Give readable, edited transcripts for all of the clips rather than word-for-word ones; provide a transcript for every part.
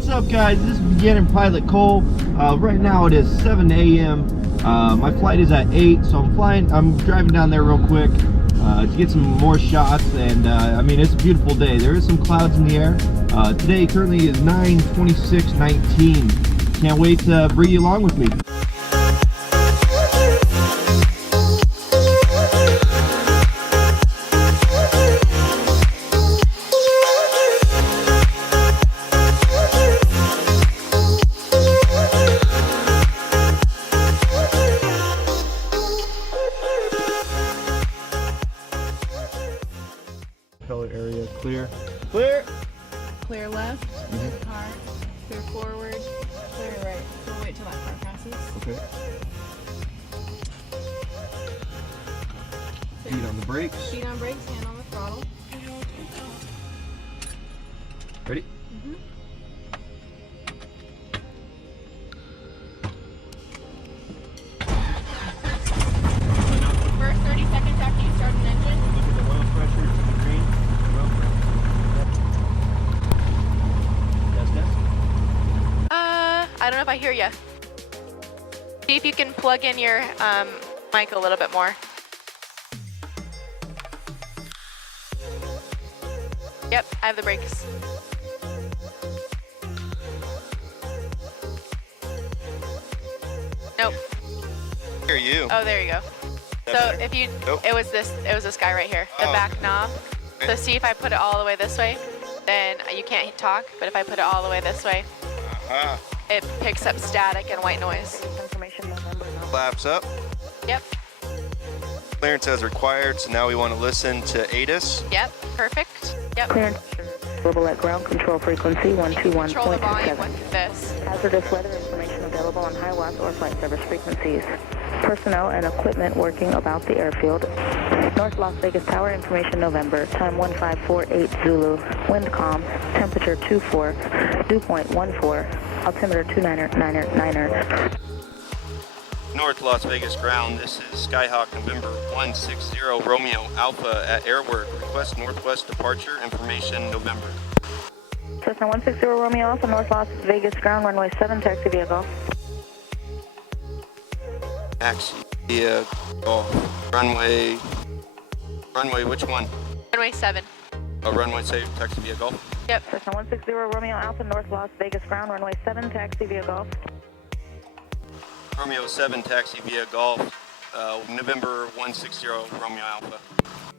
What's up, guys? This is beginning pilot Cole. Right now it is 7 a.m. My flight is at 8, so I'm driving down there real quick to get some more shots. And I mean, it's a beautiful day. There is some clouds in the air. Today currently is 9/26/19. Can't wait to bring you along with me. Area clear. Clear. Clear left. Car. Clear forward. Clear right. We'll wait till that car passes. Okay. Feet on the brakes. Feet on brakes, hand on the throttle. Ready? First 30 seconds after you start an engine. Look at the oil pressure. It's in the green. Oil pressure. Test. I don't know if I hear you. See if you can plug in your mic a little bit more. Yep, I have the brakes. Nope. Hear you. Oh, there you go. So if you, it was this guy right here, the back knob. So see if I put it all the way this way, then you can't talk. But if I put it all the way this way, it picks up static and white noise. Flaps up. Yep. Clearance as required. So now we want to listen to ATIS. Yep. Perfect. Yep. Clearance available at ground control frequency 121.27. Control the volume with this. Hazardous weather information available on high watts or flight service frequencies. Personnel and equipment working about the airfield. North Las Vegas Tower information November. Time 1548 Zulu. Wind calm. Temperature 24. Dew point 14. Altimeter 299er. North Las Vegas ground. This is Skyhawk November 160 Romeo Alpha at Airwork. Request Northwest departure information November. Cessna 160 Romeo Alpha, North Las Vegas ground, runway 7, taxi via Golf. Taxi via Golf. Runway, which one? Runway 7. Oh, runway 7, taxi via Golf. Yep. Cessna 160 Romeo Alpha, North Las Vegas ground, runway 7, taxi via Golf. Romeo 7, taxi via Golf. November 160 Romeo Alpha.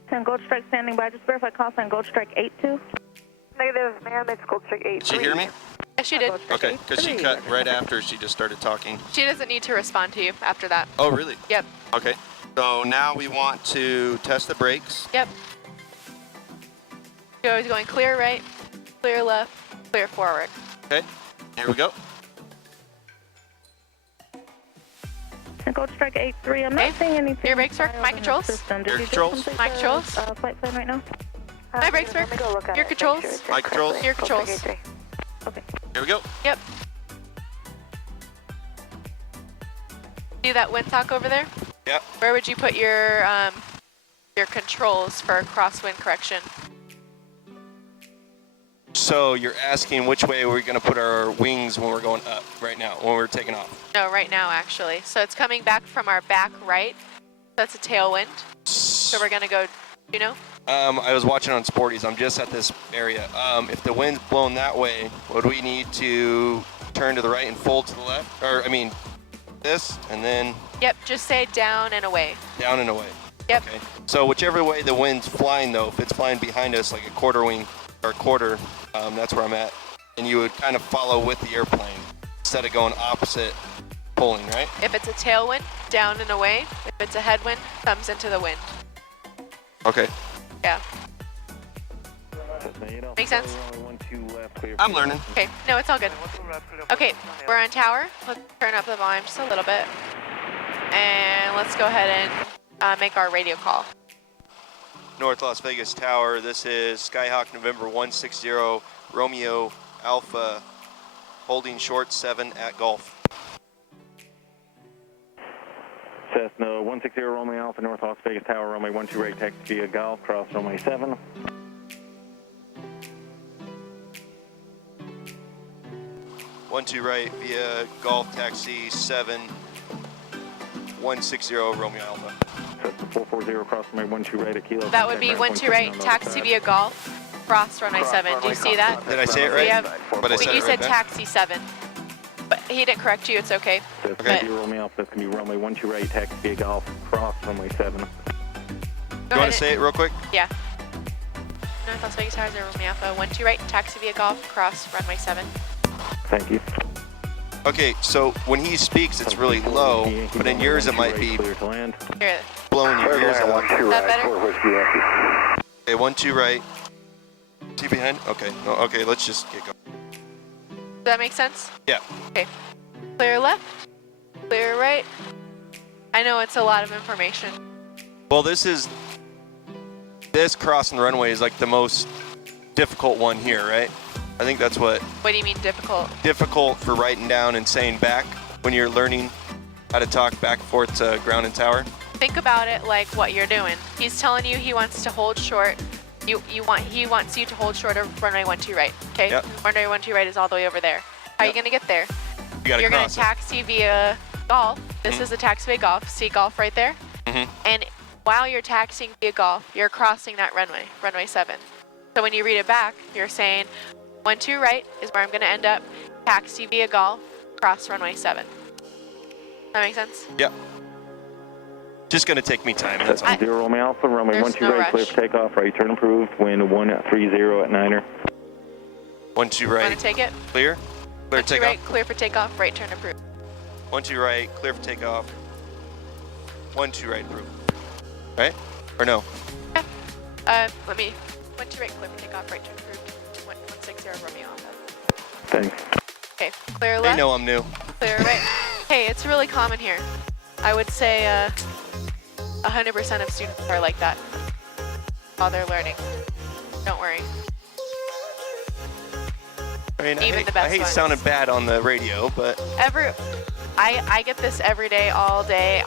10 Gold Strike standing by. Just verify call sign Gold Strike 82. Negative, ma'am, it's Gold Strike 83. Did she hear me? Yes, she did. Okay, because she cut right after she just started talking. She doesn't need to respond to you after that. Oh, really? Yep. Okay. So now we want to test the brakes. Yep. You're always going clear right, clear left, clear forward. Okay. Here we go. Gold Strike 83. I'm not seeing anything. Your brakes work? My controls? Your controls? My controls? Flight plan right now? My brakes work? Your controls? My controls? Your controls? Okay. Here we go. Yep. See that windsock over there? Yep. Where would you put your controls for crosswind correction? So you're asking which way we're going to put our wings when we're going up right now, when we're taking off? No, right now actually. So it's coming back from our back right. That's a tailwind. So we're gonna go, you know? I was watching on Sporties. I'm just at this area. If the wind's blowing that way, would we need to turn to the right and fold to the left? Or, I mean, this and then... Yep, just say down and away. Down and away. Yep. Okay. So whichever way the wind's flying though, if it's flying behind us like a quarter wing or a quarter, that's where I'm at. And you would kind of follow with the airplane instead of going opposite pulling, right? If it's a tailwind, down and away. If it's a headwind, thumbs into the wind. Okay. Yeah. Make sense? I'm learning. Okay, no, it's all good. Okay, we're on tower. Let's turn up the volume just a little bit. And let's go ahead and make our radio call. North Las Vegas Tower, this is Skyhawk November 160 Romeo Alpha, holding short 7 at Golf. Cessna 160 Romeo Alpha, North Las Vegas Tower, runway 12 right, taxi via Golf, cross runway 7. 12 right via Golf Taxi 7160 Romeo Alpha. That's the 440 cross runway 12 right at Kilo. That would be 12 right, taxi via Golf, cross runway 7. Do you see that? Did I say it right? We have, But I said you it said right taxi 7. But he didn't correct you, it's okay. That's But- going to be Romeo Alpha. That's going to be runway 12 right, taxi via Golf, cross runway 7. Go You ahead. want to say it real quick? Yeah. North Las Vegas Towers, Romeo Alpha, 12 right, taxi via Golf, cross runway 7. Thank you. Okay, so when he speaks, it's really low, but in yours it might be Clear to land. Here, blowing your ears out. is that better? Okay, 12 right. See behind? Okay, no, okay, let's just get going. Does that make sense? Yeah. Okay. Clear left, clear right. I know it's a lot of information. Well, this crossing the runway is like the most difficult one here, right? I think that's what What do you mean difficult? difficult for writing down and saying back when you're learning how to talk back and forth to ground and tower. Think about it like what you're doing. He's telling you he wants to hold short. He wants you to hold short of runway 12 right. Okay. Yep. Runway 12 right is all the way over there. How are you Yep. gonna get there? You gotta You're gonna cross it. taxi via Golf. This is the taxi via Golf. See Golf right there. Mhm. And while you're taxiing via Golf, you're crossing that runway, runway 7. So when you read it back, you're saying 12 right is where I'm gonna end up. Taxi via Golf, cross runway 7. That make sense? Yep. Just gonna take me time. That's all. 70 Romeo Alpha, runway There's 12 no right, clear rush. for takeoff, right turn approved, wind 130 at Niner. 12 Wanna right. take it? Clear. Clear 12 takeoff. right, clear for takeoff, right turn approved. 12 right. Clear for takeoff. 12 right. Approved. Right? Or no? Let me, 12 right, clear for takeoff, right turn approved. 160 Romeo Alpha. Thanks. Okay, clear They left, know I'm new. clear right. Hey, it's really common here. I would say 100% of students are like that while they're learning. Don't worry. I mean, Even the best I hate ones. sounding bad on the radio, but I get this every day, all day,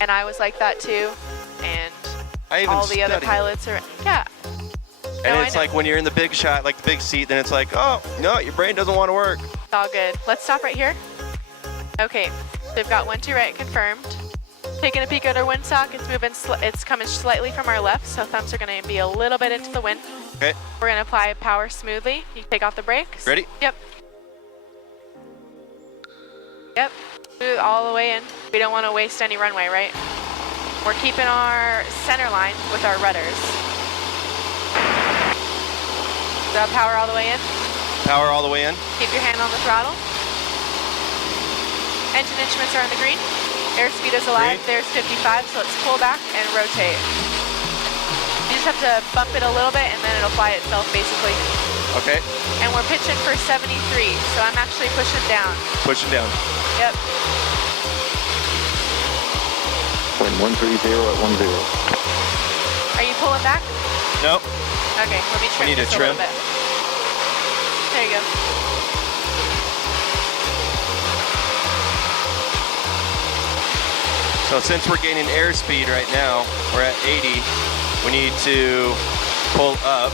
and I was like that too. And I even all the other study. pilots are, yeah. And No, I it's know. like when you're in the big shot, like the big seat, then it's like, oh, no, your brain doesn't want to work. It's all good. Let's stop right here. Okay, they've got 12 right confirmed. Taking a peek at our windsock, it's moving. It's coming slightly from our left, so thumbs are going to be a little bit into the wind. Okay, We're going to apply power smoothly. You can take off the brakes. ready? Yep. Yep. Smooth all the way in. We don't want to waste any runway, right? We're keeping our center line with our rudders. Is that power all the way in? Power all the way in. Keep your hand on the throttle. Engine instruments are on the green. Airspeed is allowed. Green. There's 55, so let's pull back and rotate. You just have to bump it a little bit and then it'll fly itself basically. Okay, And we're pitching for 73, so I'm actually pushing down. pushing down. Yep. Wind 130 at 10. Are you pulling back? Nope. Okay, let me trim need to this trim. a little bit. There you go. So since we're gaining airspeed right now, we're at 80. We need to pull up,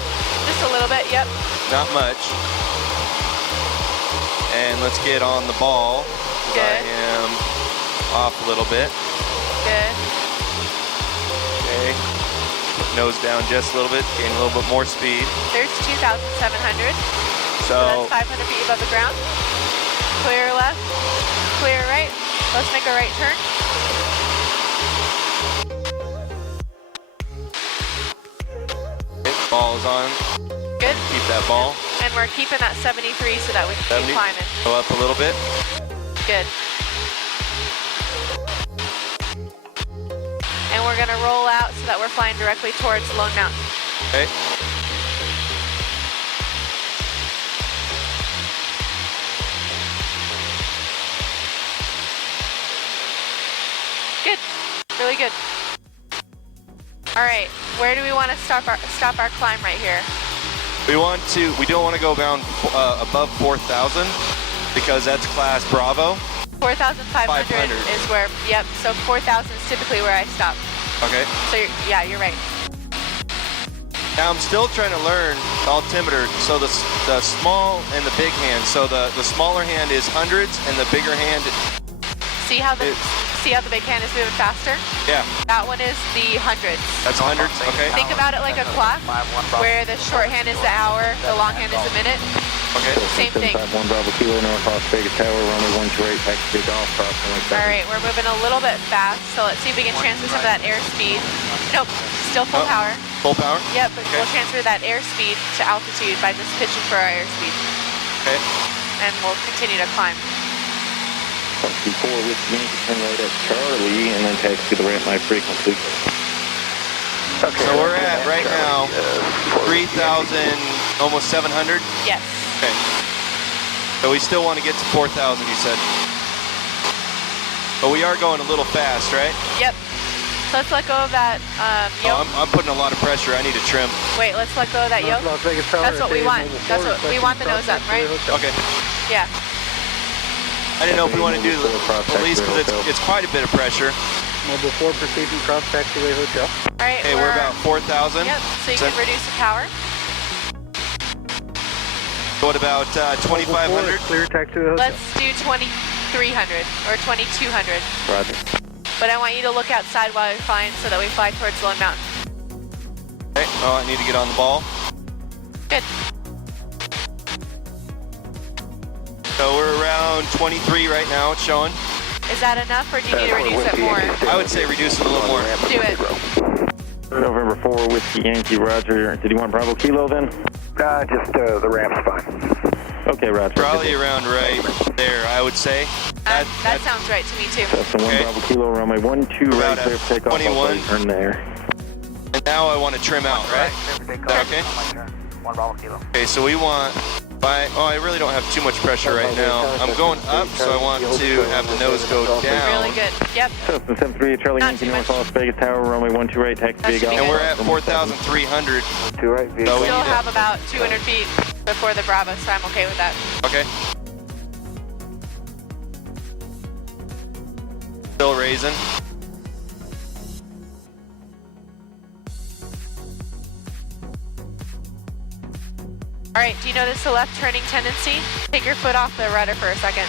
Just a little bit, yep. not much. And let's get on the ball. 'Cause I Good. am off a little bit. Good. Okay. Nose down just a little bit, gain a little bit more speed. There's 2,700. So So that's 500 feet above the ground. Clear left, clear right. Let's make a right turn. ball is on. Good. Keep that ball. And we're keeping that 73 so that we can 70. keep climbing. Go up a little bit. Good. And we're gonna roll out so that we're flying directly towards Lone Mountain. Okay. Good. Really good. All right. Where do we want to stop our climb right here? We don't want to go down above 4,000 because that's class Bravo. 4,500 500. is where, yep, so 4,000 is typically where I stop. Okay. So, you're right. Now I'm still trying to learn the altimeter. So the small and the big hand. So the smaller hand is hundreds and the bigger hand. See how the big hand is moving faster? Yeah. That one is the hundreds. That's hundreds. Okay. Think about it like a clock, where the short hand is the hour, the long hand is the minute. Okay. Same thing. 1 Bravo Kilo, North Las Vegas Tower, runway 128, taxi Golf, crossing like that. All right, we're moving a little bit fast, so let's see if we can transfer some of that airspeed. Nope, still full power. Full power? Yep, but we'll transfer that airspeed to altitude by just pitching for our airspeed. Okay. And we'll continue to climb. Taxi 4 with Yankee, turn right at Charlie, and then taxi the ramp my frequency. Okay. So we're at right now 3,000, almost 700. Yes. Okay. So we still want to get to 4,000, you said. But we are going a little fast, right? Yep. So let's let go of that yoke. Oh, I'm putting a lot of pressure. I need to trim. Wait, let's let go of that yoke. That's what we want. That's what we want, the nose up, right? Okay. Yeah. I didn't know if we want to do the police because it's quite a bit of pressure. Mobile 4 proceeding cross taxiway hotel. All right. Okay, we're about 4,000. Yep. So you can reduce the power. What about 2,500? Clear taxiway hotel. Let's do 2,300 or 2,200. Roger. But I want you to look outside while you're flying so that we fly towards Lone Mountain. Okay. Oh, I need to get on the ball. Good. So we're around 23 right now. It's showing. Is that enough, or do you need to reduce it more? I would say reduce it a little more. Do it. November 4 Whiskey Yankee, Roger. Did you want Bravo Kilo then? Just the ramp's fine. Okay, Roger. Probably around right there, I would say. That sounds right to me too. That's the 1 Okay. Bravo Kilo, runway 12 right About clear, take off. 21. Turn there. And now I want to trim out, right? Okay. 1 Bravo Kilo. Okay, so we want. I really don't have too much pressure right now. I'm going up, so I want to have the nose go down. Really good. Yep. Cessna 73, Charlie Not Yankee, too North much. Las Vegas Tower, runway 12 right, taxi That should be And good. we're at 4,300. 2 right, So vehicle. we Still need have about 200 feet before the Bravo, so I'm okay with that. Okay. Still raising. All right, do you notice the left turning tendency? Take your foot off the rudder for a second.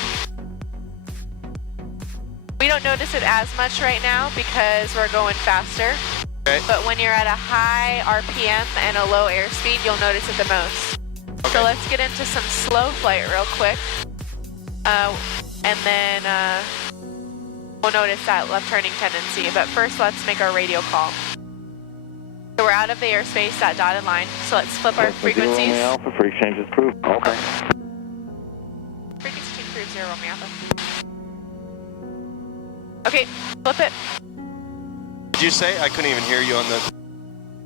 We don't notice it as much right now because we're going faster. Okay. But when you're at a high RPM and a low airspeed, you'll notice it the most. Okay. So let's get into some slow flight real quick. And then we'll notice that left turning tendency. But first, let's make our radio call. So we're out of the airspace, that dotted line. So let's flip our frequencies. Alpha, free exchange is approved. Okay. Frequency change approved, 0 Romeo Alpha. Okay, flip it. Did you say? I couldn't even hear you on the.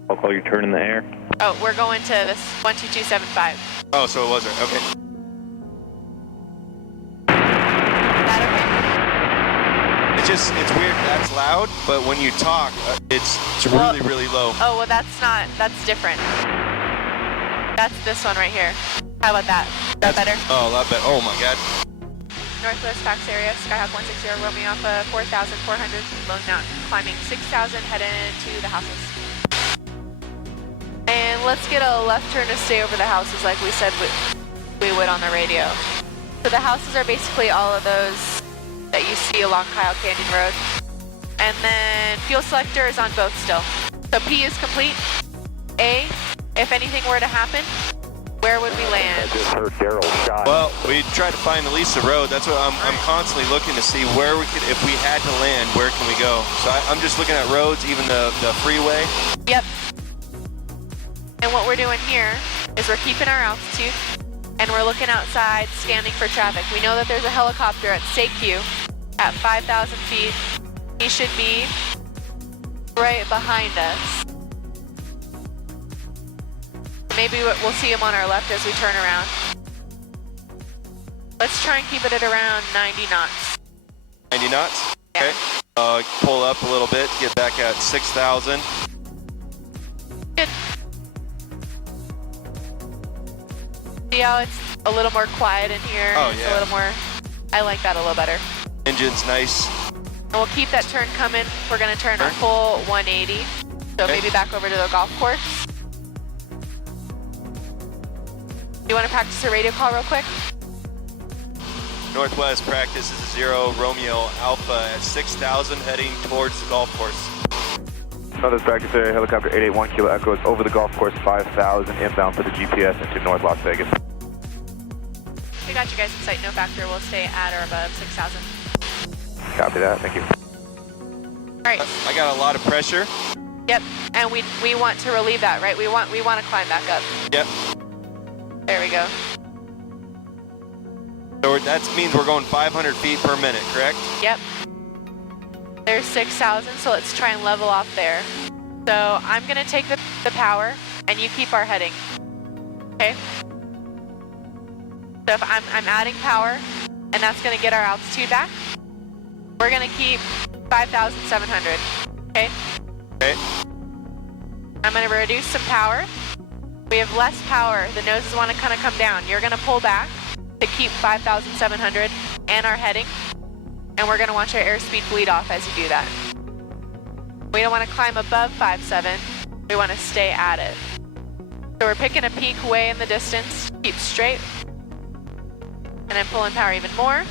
I'll call your turn in the air. Oh, we're going to this 12275. Oh, so it wasn't. Okay. Is that It's weird. That's loud, but when you talk, it's Well- really, really low. okay? Oh, well, that's different. That's this one right here. How about that? Is that better? Oh, a lot better. Oh my God. Northwest Fox area, Skyhawk 160, Romeo Alpha, 4,400, Lone Mountain, climbing 6,000, heading to the houses. And let's get a left turn to stay over the houses like we said we would on the radio. So the houses are basically all of those that you see along Kyle Canyon Road. And then fuel selector is on both still. So P is complete. A, if anything were to happen, where would we land? Just heard Daryl's shot. Well, we tried to find the Lisa Road. That's what I'm constantly looking to see where we could, if we had to land, where can we go? So I'm just looking at roads, even the freeway. Yep. And what we're doing here is we're keeping our altitude and we're looking outside, scanning for traffic. We know that there's a helicopter at SAQ at 5,000 feet. He should be right behind us. Maybe we'll see him on our left as we turn around. Let's try and keep it at around 90 knots. 90 knots. Yeah. Okay. Pull up a little bit, get back at 6,000. Good. See how it's a little more quiet in here? Oh, It's yeah. a little more, I like that a little better. Engine's nice. And we'll keep that turn coming. We're gonna turn a Sure. full 180. So Okay. maybe back over to the golf course. You want to practice a radio call real quick? Northwest practice is 0 Romeo Alpha at 6,000 heading towards the golf course. Northwest practice area, helicopter 881 Kilo Echo is over the golf course 5,000 inbound for the GPS into North Las Vegas. We got you guys in sight, no factor. We'll stay at or above 6,000. Copy that, thank you. All right. I got a lot of pressure. Yep, and we want to relieve that, right? We want to climb back up. Yep. There we go. So that means we're going 500 feet per minute, correct? Yep. There's 6,000, so let's try and level off there. So I'm gonna take the power, and you keep our heading. Okay. So if I'm adding power, and that's gonna get our altitude back. We're gonna keep 5,700. Okay. Okay. I'm gonna reduce some power. We have less power. The noses want to kind of come down. You're gonna pull back to keep 5,700 and our heading. And we're gonna watch our airspeed bleed off as you do that. We don't want to climb above 5.7. We want to stay at it. So we're picking a peak way in the distance. Keep straight. And then pulling power even more.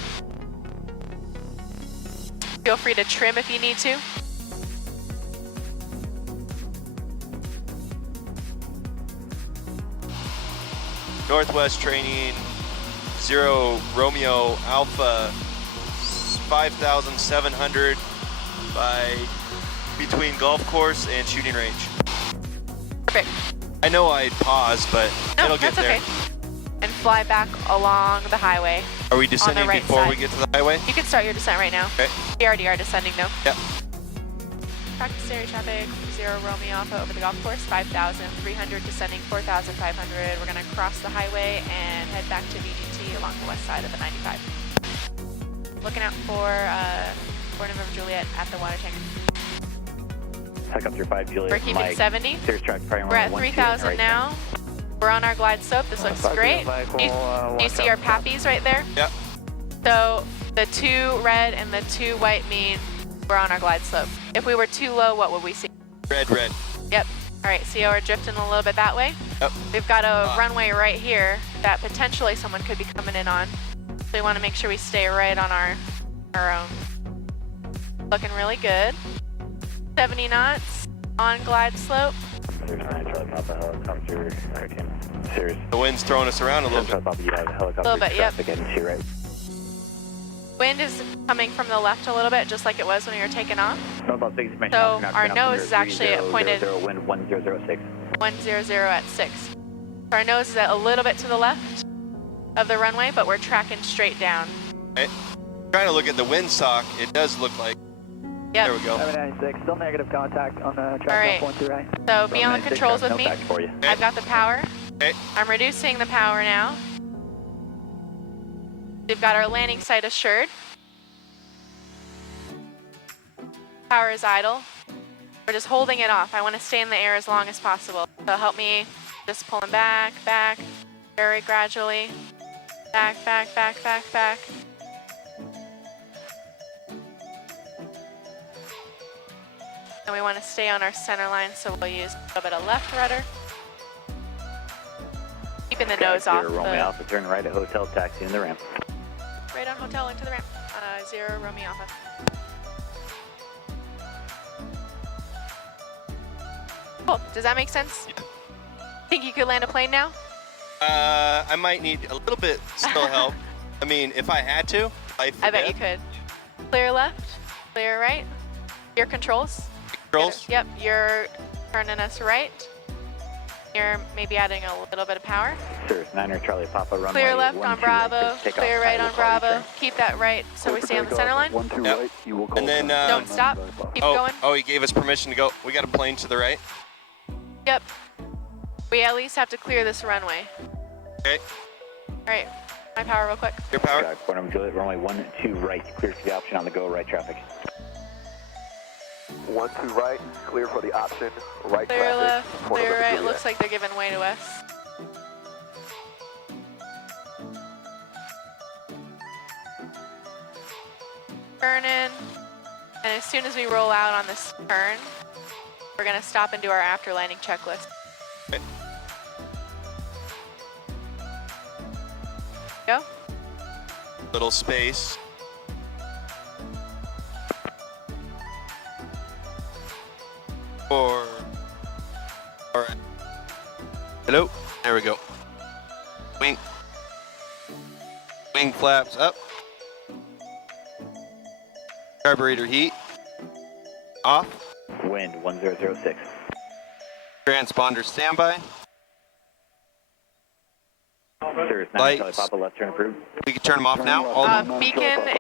Feel free to trim if you need to. Northwest training 0 Romeo Alpha 5,700 by between golf course and shooting range. Perfect. I know I paused, but No, it'll get that's there. okay. And fly back along the highway. Are we descending right before side. we get to the highway? You can start your descent right now. Okay. We already are descending though. Yep. Practice area traffic 0 Romeo Alpha over the golf course, 5,300 descending 4,500. We're gonna cross the highway and head back to VGT along the west side of the 95. Looking out for November Juliet at the water tank. Helicopter 5 Juliet. We're keeping 70. Cirrus track, We're at 3,000 now. We're on our glide slope. This looks great. Do you see our pappies right there? Yep. So the 2 red and the 2 white mean we're on our glide slope. If we were too low, what would we see? Red, red. Yep. All right, see how we're drifting a little bit that way? Yep. We've got a runway right here that potentially someone could be coming in on. So we want to make sure we stay right on our own. Looking really good. 70 knots on glide slope. The wind's throwing us around a little bit. A little bit, yep. Wind is coming from the left a little bit, just like it was when we were taking off. So our nose is actually pointed 100 at 6. So our nose is at a little bit to the left of the runway, but we're tracking straight down. Okay. Trying to look at the windsock, it does look like. Yep. There we go. 796, still negative contact on the track. All right. Going through right. So be on the controls with me. Okay. I've got the power. Okay. I'm reducing the power now. We've got our landing site assured. Power is idle. We're just holding it off. I want to stay in the air as long as possible. So help me just pulling back, back, very gradually. Back, back, back, back, back. And we want to stay on our center line, so we'll use a little bit of left rudder. Keeping the nose off. Romeo Alpha, turn right at hotel, taxi in the ramp. Right on hotel into the ramp. 0 Romeo Alpha. Cool. Does that make sense? Yeah. Think you could land a plane now? I might need a little bit still help. I mean, if I had to, I bet you could. Clear left, clear right. Your controls. Controls? Yep, you're turning us right. You're maybe adding a little bit of power. Cirrus 9er Charlie Papa runway. Clear left 12 on Bravo, take off clear right on highway Bravo. Keep that right so we stay on the center line. Yep. And then, Don't stop, keep going. Oh, he gave us permission to go. We got a plane to the right. Yep. We at least have to clear this runway. Okay. All right, my power real quick. Your power. November Juliet, runway 12 right, clear for the option on the go, right traffic. 12 right, clear for the option, right Clear traffic. left, for clear November right. Juliet. Looks like they're giving way to us. Turn in, and as soon as we roll out on this turn, we're gonna stop and do our after landing checklist. Okay. Little space. All right. Hello. There we go. Wing flaps up. Carburetor heat off. Wind 1006. Transponder standby. Sirius 9 Lights. Charlie Papa, left turn approved. We can turn them off now. All of them. Beacon